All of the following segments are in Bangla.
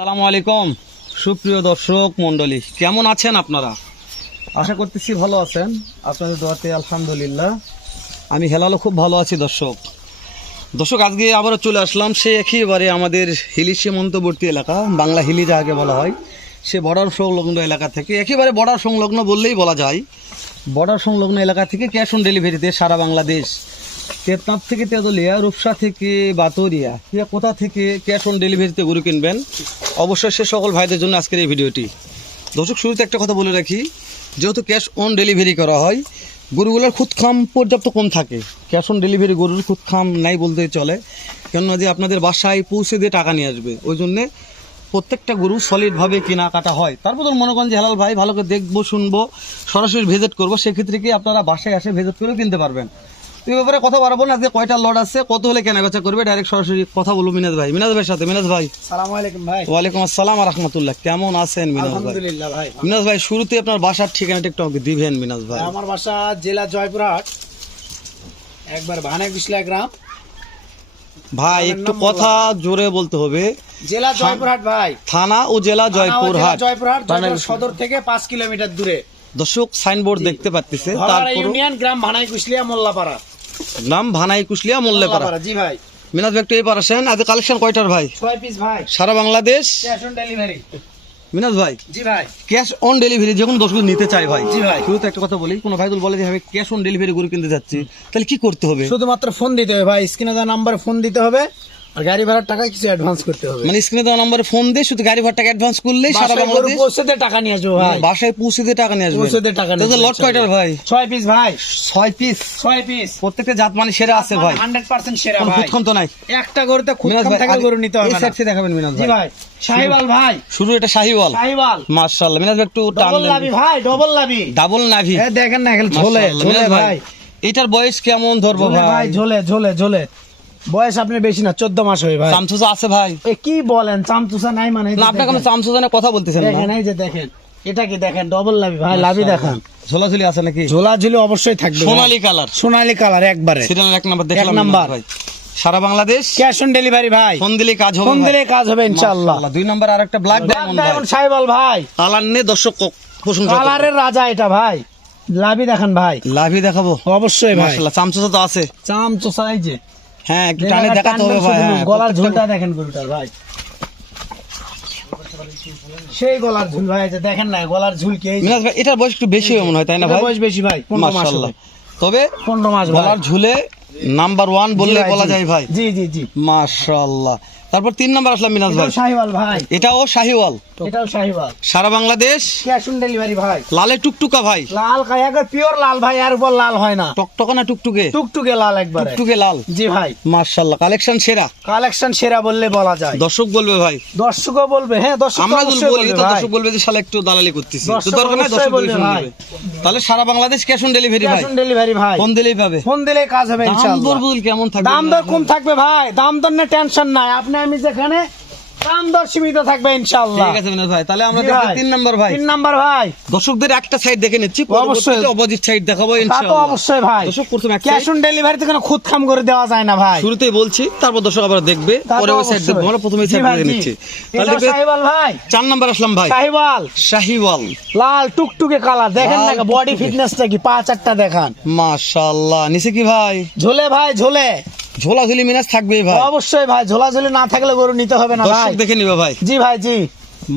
আসসালামু আলাইকুম সুপ্রিয় দর্শক মণ্ডলী, কেমন আছেন আপনারা? আশা করতেছি ভালো আছেন। আপনাদের দোয়াতে আলহামদুলিল্লাহ আমি হেলালও খুব ভালো আছি। দর্শক আজকে আবারও চলে আসলাম সে একেবারে আমাদের হিলি সীমান্তবর্তী এলাকা, বাংলা হিলি যাকে বলা হয়, সে বর্ডার সংলগ্ন এলাকা থেকে, একেবারে বর্ডার সংলগ্ন বললেই বলা যায়, বর্ডার সংলগ্ন এলাকা থেকে ক্যাশ অন ডেলিভারিতে সারা বাংলাদেশ, তেতনাথ থেকে তেঁতুলিয়া, রূপসা থেকে বাতরিয়া, কোথা থেকে ক্যাশ অন ডেলিভারিতে গরু কিনবেন, অবশ্যই সে সকল ভাইদের জন্য আজকের এই ভিডিওটি। দর্শক শুরুতে একটা কথা বলে রাখি, যেহেতু ক্যাশ অন ডেলিভারি করা হয়, গরুগুলোর খুদখাম পর্যাপ্ত কম থাকে। ক্যাশ অন ডেলিভারি গরুর খুদখাম নাই বলতে চলে, কেননা যে আপনাদের বাসায় পৌঁছে দিয়ে টাকা নিয়ে আসবে, ওই জন্যে প্রত্যেকটা গরু সলিডভাবে কেনাকাটা হয়। তারপর তো মনে করেন যে হেলাল ভাই ভালো করে দেখবো, শুনবো, সরাসরি ভিজিট করবো, সেক্ষেত্রে কি আপনারা বাসায় এসে ভিজিট করেও কিনতে পারবেন। এই ব্যাপারে কথা বাড়াবো না, যে কয়টা লট আছে, কত হলে কেনা বেচা করবে, ডাইরেক্ট সরাসরি কথা বলবো মিনাজ ভাইয়ের সাথে। মিনাজ ভাই, আসসালামু আলাইকুম ভাই। ওয়ালাইকুম আসসালাম ওয়া রাহমাতুল্লাহ, কেমন আছেন মিনাজ ভাই? আলহামদুলিল্লাহ ভাই। মিনাজ ভাই, শুরুতে আপনার বাসার ঠিকানাটা একটু আমাকে দিবেন মিনাজ ভাই। আমার বাসা জেলা জয়পুরহাট, একবার ভানাকুশলা গ্রাম। ভাই একটু কথা জোরে বলতে হবে। জেলা জয়পুরহাট ভাই, থানা ও জেলা জয়পুরহাট, জয়পুরহাট সদর থেকে 5 কিলোমিটার দূরে। দর্শক সাইনবোর্ড দেখতে পাচ্ছেন, তারপর ইউনিয়ন গ্রাম ভানাকুশলিয়া মোল্লাপাড়া, নাম ভানাকুশলিয়া মোল্লাপাড়া। জি ভাই। মিনাজ ভাই একটু এই পার আসেন। আজ কালেকশন কয়টার ভাই? 6 পিস ভাই, সারা বাংলাদেশ ক্যাশ অন ডেলিভারি। মিনাজ ভাই, জি ভাই, ক্যাশ অন ডেলিভারি যখন দর্শক নিতে চাই ভাই, জি ভাই। শুরুতে একটা কথা বলি, কোনো ভাই বলে যে আমি ক্যাশ অন ডেলিভারি গরু কিনতে যাচ্ছি, তাহলে কি করতে হবে? শুধুমাত্র ফোন দিতে হবে ভাই, স্ক্রিনে দেওয়া নাম্বারে ফোন দিতে হবে, আর গাড়ি ভাড়ার টাকা কিছু অ্যাডভান্স করতে হবে। মানে স্ক্রিনে দেওয়া নম্বরে ফোন দিয়ে শুধু গাড়ি ভাড়া টাকা অ্যাডভান্স করলেই সারা বাসায় গরু বাংলাদেশ পৌঁছে দিয়ে টাকা নিয়ে আসবো ভাই। বাসায় পৌঁছে দিয়ে টাকা নিয়ে আসবে। পৌঁছে দিয়ে টাকা নিয়ে তাহলে লট কয়টার ভাই? 6 পিস ভাই, 6 পিস। 6 পিস। প্রত্যেকটা জাত মানে সেরা আছে ভাই, 100% সেরা কোনো ভাই। খুদখাম তো নাই। একটা গরুতে খুব মিনাজ কম ভাই, থাকলে গরু নিতে হবে এই না। সাইড থেকে দেখাবেন মিনাজ জি ভাই। ভাই, শাহিওয়াল ভাই, শুরু এটা শাহিওয়াল, শাহিওয়াল মাশাআল্লাহ। মিনাজ ভাই একটু টান ডবল দেন। লাভি ভাই, ডবল লাভি, ডাবল নাভি, এ দেখেন না এখানে ঝোলে মাশাআল্লাহ। ঝোলে মিনাজ ভাই, এটার বয়স কেমন ধরবো ঝোলে ভাই, ভাই? ঝোলে ঝোলে ঝোলে। বয়স আপনার বেশি না, 14 মাস হয় ভাই। চামচুসা আছে ভাই? এ কি বলেন, চামচুসা নাই মানে? না, আপনার কোনো চামচুসানের কথা বলতেছেন না। দেখেন, এই যে দেখেন, এটা কি দেখেন, ডবল লাভি ভাই, লাভি দেখেন। ঝোলাঝুলি আছে নাকি? ঝোলা ঝুলি অবশ্যই থাকবে ভাই। সোনালী কালার, সোনালী কালার একবারে। সিরিয়াল 1 নাম্বার দেখলাম এক নাম্বার। ভাই। সারা বাংলাদেশ ক্যাশ অন ডেলিভারি ভাই, ফোন দিলে কাজ হবে, ফোন দিলে কাজ হবে ইনশাআল্লাহ। 2 নাম্বার আরেকটা ব্ল্যাক ডায়মন্ড ভাই, শাহিওয়াল ভাই, কালার নিয়ে দর্শক প্রশংসা করে। কালারের রাজা এটা ভাই, লাভি দেখেন ভাই, লাভি দেখাবো অবশ্যই ভাই। মাশাআল্লাহ। চামচুসা তো আছে, চামচুসা এই যে, হ্যাঁ একটু টানে দেখাতে হবে ভাই। হ্যাঁ, গলার ঝুলটা দেখেন গরুটার ভাই, সেই গলার ঝুল ভাই, এই যে দেখেন না গলার ঝুল কি। এই যে মিনাজ ভাই, এটার বয়স একটু বেশি মনে হয়, তাই না ভাই? বয়স বেশি ভাই, 15 মাস মাশাআল্লাহ। হবে। তবে 15 মাস ভাই। গলার ঝুলে নাম্বার 1 বললে বলা যায় ভাই। জি জি জি। মাশাআল্লাহ। তারপর 3 নাম্বার আসলাম মিনাজ ভাই, এটাও শাহিওয়াল ভাই, এটাও শাহিওয়াল, এটাও শাহিওয়াল, সারা বাংলাদেশ ক্যাশ অন ডেলিভারি ভাই। লালে টুকটুকা ভাই, লাল খাই একবার পিওর লাল ভাই, আর উপর লাল হয় না, টকটকা না টুকটুকে? টুকটুকে লাল একবারে। টুকটুকে লাল, জি ভাই, মাশাআল্লাহ। কালেকশন সেরা, কালেকশন সেরা বললে বলা যায়। দর্শক বলবে ভাই, দর্শকও বলবে, হ্যাঁ দর্শক আমরা যদি অবশ্যই বলি বলবে তো ভাই। দর্শক বলবে যে শালা একটু দালালি করতেছি, তো দর্শক দরকার নাই, অবশ্যই দর্শক বলবে শুনে ভাই। নেবে। তাহলে সারা Bangladesh cash on delivery cash ভাই, অন ডেলিভারি ভাই, ফোন দিলেই পাবে। ফোন দিলে কাজ হবে দাম ইনশাআল্লাহ। দর বুঝল কেমন থাকবে? দাম দর কম থাকবে ভাই, দাম দর নিয়ে টেনশন নাই, আপনি আমি যেখানে দাম দর সীমিত থাকবে ইনশাআল্লাহ। ঠিক আছে মিনাজ ভাই, তাহলে আমরা জি দেখি ভাই। 3 নাম্বার ভাই। 3 নাম্বার ভাই, দর্শকদের একটা সাইড দেখে নিচ্ছি, অবশ্যই। পরবর্তীতে অপোজিট সাইড দেখাবো তা তো ইনশাআল্লাহ। অবশ্যই ভাই। দর্শক প্রথমে এক ক্যাশ side, অন ডেলিভারিতে কোনো খুদ খাম করে দেওয়া যায় না ভাই। শুরুতেই বলছি, তারপর দর্শক আবার দেখবে, তা তো পরে ওই সাইড অবশ্যই। দেখবো, আমরা প্রথমে জি সাইড ভাই, দেখে জি। নিচ্ছি। তাহলে এটাও দেখবে শাহিওয়াল ভাই, 4 নাম্বার আসলাম ভাই, শাহিওয়াল, শাহিওয়াল, লাল টুকটুকে কালার, দেখেন না লাল বডি টুকটুকে। ফিটনেসটা কি, পা চারটা দেখান। মাশাআল্লাহ। নিচে কি ভাই? ঝোলে ভাই, ঝোলে ঝোলাঝুলি মিনাজ থাকবেই ভাই, অবশ্যই ভাই, ঝোলাঝুলি না থাকলে গরু নিতে হবে না ভাই। দর্শক দেখে নিবে ভাই। জি ভাই, জি।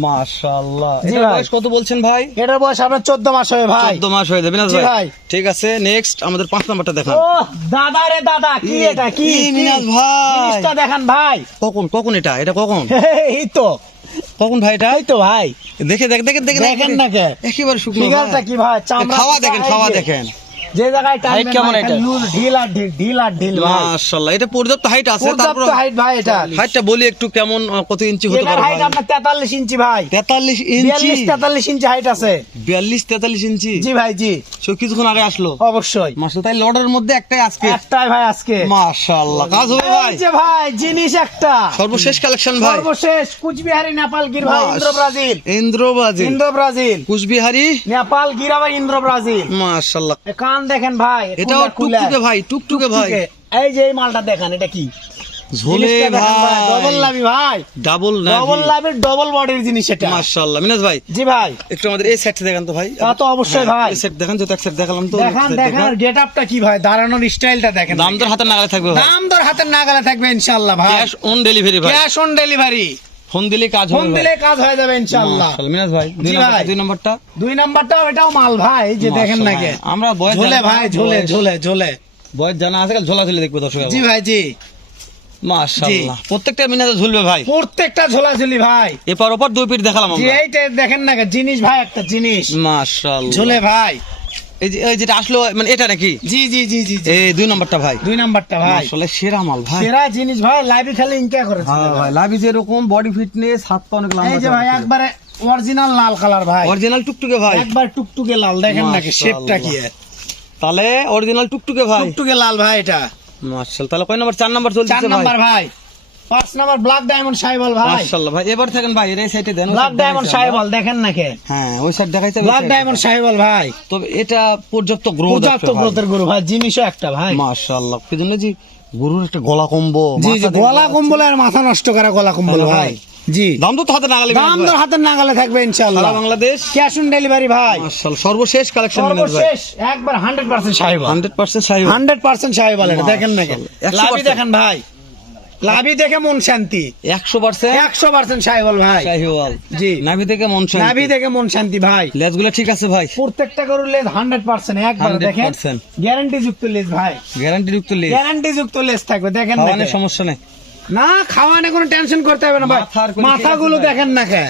মাশাআল্লাহ। জি এটার ভাই। বয়স কত বলছেন ভাই? এটার বয়স আপনার 14 মাস হবে ভাই। 14 মাস হয়ে যাবে না জি ভাই? ভাই। ঠিক আছে, নেক্সট আমাদের 5 নাম্বারটা দেখান। ও দাদা রে দাদা, কি এটা, কি মিনাজ ভাই, জিনিসটা দেখান ভাই। কখন এটা কখন এই তো, কখন ভাই এটা? এই তো ভাই, দেখে দেখেন না কে একেবারে শুকনো ফিগারটা ভাই। কি ভাই, চামড়া খাওয়া কি দেখেন, ভাই, খাওয়া এই যে, দেখেন। যে জায়গায় টানবেন Height কেমন ভাই, এটা? খালি ঢিল আর ঢিল, ঢিল আর ঢিল ভাই। মাশাআল্লাহ, এটা পর্যাপ্ত হাইট আছে। তারপর পর্যাপ্ত হাইট ভাই, এটা হাইটটা বলি একটু কেমন, কত ইঞ্চি হতে এটার পারে হাইট ভাই? আপনার 43 ইঞ্চি ভাই, 43 ইঞ্চি, 42-43 ইঞ্চি হাইট আছে। 42-43 ইঞ্চি। জি ভাই, জি, সে কিছুক্ষণ আগে আসলো। অবশ্যই মাশাআল্লাহ, তাই লটের মধ্যে একটাই আজকে। একটাই ভাই আজকে। মাশাআল্লাহ, কাজ হবে ভাই। এই যে ভাই জিনিস একটা, সর্বশেষ কালেকশন ভাই, সর্বশেষ কুচবিহারি নেপাল গির ভাই, ইন্দ্র ব্রাজিল, ইন্দ্র ব্রাজিল, কুচবিহারি নেপাল গির আবার ইন্দ্র ব্রাজিল। মাশাআল্লাহ। এ কান দেখেন ভাই, এটাও টুকটুকে ভাই, টুকটুকে ভাই। এই যে এই মালটা দেখেন, এটা কি ঝোলে ভাই ডবল লাভি ভাই, ডাবল ডবল লাভের ডবল বডির জিনিস এটা। মাশাআল্লাহ। মিনাজ ভাই জি ভাই, একটু আমাদের এই সেটটা দেখান তো ভাই। তা তো অবশ্যই ভাই। এই সেট দেখান, যত এক সেট দেখালাম তো দেখান দেখান গেটআপটা কি ভাই, দাঁড়ানোর স্টাইলটা দেখেন। দাম দর হাতে নাগালে থাকবে ভাই, দাম দর হাতের নাগালে থাকবে ইনশাআল্লাহ ভাই। ক্যাশ অন ডেলিভারি ভাই, ক্যাশ অন ডেলিভারি, ফোন দিলে কাজ ফোন হবে ভাই। দিলে কাজ হয়ে যাবে ইনশাআল্লাহ। মাশাআল্লাহ। মিনাজ ভাই জি ভাই। দুই নাম্বারটা, দুই নাম্বারটা এটাও মাল ভাই, এই যে দেখেন না কে মাশাআল্লাহ। আমরা বয়স ঝোলে জানা- ভাই, ঝোলে বয়স- ঝোলে ঝোলে। বয়স জানা আছে, কাল ঝোলা ঝুলে দেখবে দর্শক। জি ভাই জি, মাশাআল্লাহ প্রত্যেকটা মিনাজে ঝুলবে ভাই, প্রত্যেকটা ঝোলাঝুলি ভাই। এপার ওপর দুই পিঠ দেখালাম জি আমরা। এইটা দেখেন না কে জিনিস ভাই, একটা জিনিস মাশাআল্লাহ। ঝোলে ভাই। এই যে এই যেটা আসলো মানে এটা নাকি জি জি জি জি জি। এই দুই নাম্বারটা ভাই, দুই নাম্বারটা ভাই আসলে সেরা মাল ভাই। সেরা জিনিস ভাই, লাইভে খালি ইনকা করেছে হ্যাঁ ভাই, লাভি যেরকম বডি ফিটনেস, হাত পা অনেক এই যে ভাই লম্বা, একবারে অরিজিনাল লাল কালার ভাই, অরিজিনাল টুকটুকে ভাই। একবার টুকটুকে লাল, দেখেন না কে শেপটা কি তাহলে অরিজিনাল টুকটুকে ভাই, টুকটুকে লাল ভাই এটা। মাশাআল্লাহ। তাহলে কয় নাম্বার? 4 নাম্বার চলছে 4 ভাই। নাম্বার ভাই, 5 নাম্বার ব্ল্যাক ডায়মন্ড সাইবল ভাই, মাশাআল্লাহ ভাই। এবার থাকেন ভাই, এর এই সাইডে দেন। ওই ব্ল্যাক side ডায়মন্ড দেখাইছে সাইবল দেখেন না কে, আমরা। হ্যাঁ ওই সাইড দেখাইছে, ব্ল্যাক ডায়মন্ড সাইবল ভাই। তবে এটা পর্যাপ্ত গ্রোথ পর্যাপ্ত গ্রোথের গরু ভাই, জিনিসও একটা ভাই। মাশাআল্লাহ। কি জন্য জি গরুর একটা গলা কম্বো, জি জি, মাথা দিয়ে গলা কম্বল আর মাথা নষ্ট করা গলা কম্বল তাহলে ভাই। ভাই, জি, দাম তো হাতে নাগালে দাম দর হাতের নাগালে থাকবে ইনশাআল্লাহ। সারা বাংলাদেশ ক্যাশ অন ডেলিভারি ভাই, মাশাআল্লাহ। সর্বশেষ কালেকশন মিনাজ ভাই, সর্বশেষ একবার 100% সাইবল, 100% সাইজ। 100% সাইবল এটা দেখেন না কে। মাশাআল্লাহ, 100% লাভি দেখেন ভাই, লাভি দেখে মন শান্তি, 100% 100% সাইবল ভাই। শাহিওয়াল। জি, নাভি থেকে মন শান্তি। নাভি দেখে মন শান্তি ভাই। লেজগুলো ঠিক আছে ভাই, প্রত্যেকটা গরুর লেজ 100% একবার দেখেন, 100% গ্যারান্টি যুক্ত লেজ ভাই, গ্যারান্টি যুক্ত লেজ। গ্যারান্টি যুক্ত লেজ থাকবে দেখেন না খাওয়ানোর কে। সমস্যা নেই। না খাওয়ানে কোনো টেনশন করতে হবে না ভাই। মাথার কোনো মাথাগুলো ঠিক আছে ভাই। দেখেন না কে,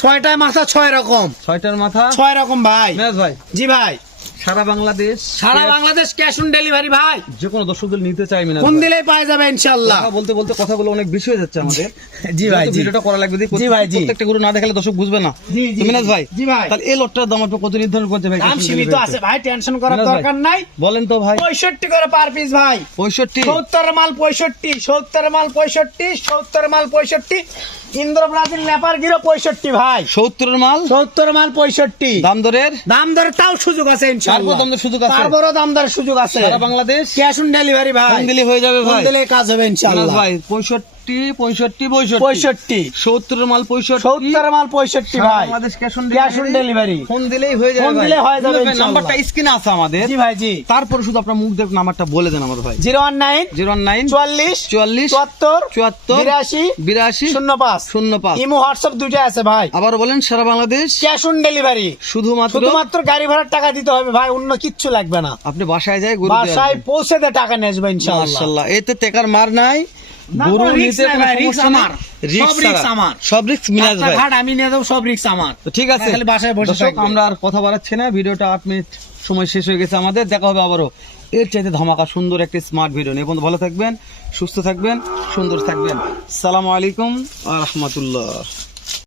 6টায় মাথা 6 রকম, 6টার মাথা 6 রকম ভাই। মিনাজ ভাই, জি ভাই, সারা বাংলাদেশ সারা বাংলাদেশ ক্যাশ অন ডেলিভারি ভাই, যে কোনো দর্শক যদি নিতে চাই মিনাজ ফোন ভাই, দিলেই পাওয়া যাবে ইনশাআল্লাহ। কথা বলতে বলতে কথাগুলো অনেক বেশি হয়ে যাচ্ছে আমাদের। জি ভাই, যেহেতু জি। ভিডিওটা করা লাগবে, জি ভাই, জি। প্রত্যেকটা গরু না দেখালে দর্শক বুঝবে না। জি, জি, তো মিনাজ ভাই, জি ভাই। তাহলে এই লটটার দাম আপনি কত নির্ধারণ করতে ভাই? দাম সীমিত আছে ভাই, টেনশন করার মিনাজ ভাই, দরকার নাই। বলেন তো ভাই। 65 করে পার পিস ভাই, 65 70 মাল 65, 70 মাল 65, 70 মাল 65, ইন্দ্র ব্রাজিল নেপার গিরো 65 ভাই, 70 মাল 70 মাল 65। দাম দরের দাম দরে তাও সুযোগ আছে ইনশাআল্লাহ, তারপর দাম দরের সুযোগ আছে। তারপরও দাম দরের সুযোগ আছে। সারা বাংলাদেশ ক্যাশ অন ডেলিভারি ভাই, ফোন দিলে হয়ে যাবে ফোন ভাই। দিলে কাজ হবে মিনাজ ইনশাআল্লাহ। ভাই 65 65 65, 70 মাল 65 70 মাল 65 সারা ভাই, Bangladesh cash on cash on delivery. Phone দিলেই হয়ে যাবে ফোন ভাই। দিলে হয়ে যাবে মিনাজ ভাই, ইনশাআল্লাহ। নাম্বারটা স্ক্রিনে আছে আমাদের। জি ভাই জি, তারপরে শুধু আপনার মুখ দেখে নাম্বারটা বলে দেন আমার ভাই। 019 019 44 44 74 74 82 82 05। 05। ইমো হোয়াটসঅ্যাপ দুইটা আছে ভাই, আবার বলেন সারা বাংলাদেশ ক্যাশ অন ডেলিভারি। শুধুমাত্র শুধুমাত্র গাড়ি ভাড়ার টাকা দিতে হবে ভাই, অন্য কিচ্ছু লাগবে না। আপনি বাসায় যায় গরু দিয়ে বাসায় আসবেন। পৌঁছে দিয়ে টাকা নিয়ে আসবে ইনশাআল্লাহ। মাশাআল্লাহ, এতে টেকার মার নাই। না, গরু কোনো risk নিতে নাই কোনো ভাই, risk সমস্যা আমার। নেই। সব risk ছাড়া। আমার। সব রিস্ক মিনাজ ভাই। রাস্তাঘাট আমি নিয়ে যাবো, সব রিস্ক আমার। তো ঠিক আছে, খালি বাসায় বসে দর্শক, থাকবে। আমরা আর কথা বাড়াচ্ছি না, ভিডিওটা 8 মিনিট সময় শেষ হয়ে গেছে আমাদের। দেখা হবে আবারও এর চাইতে ধামাকা সুন্দর একটা স্মার্ট ভিডিও নিয়ে। এখন ভালো থাকবেন, সুস্থ থাকবেন, সুন্দর থাকবেন। আসসালামু আলাইকুম ওয়া রাহমাতুল্লাহ।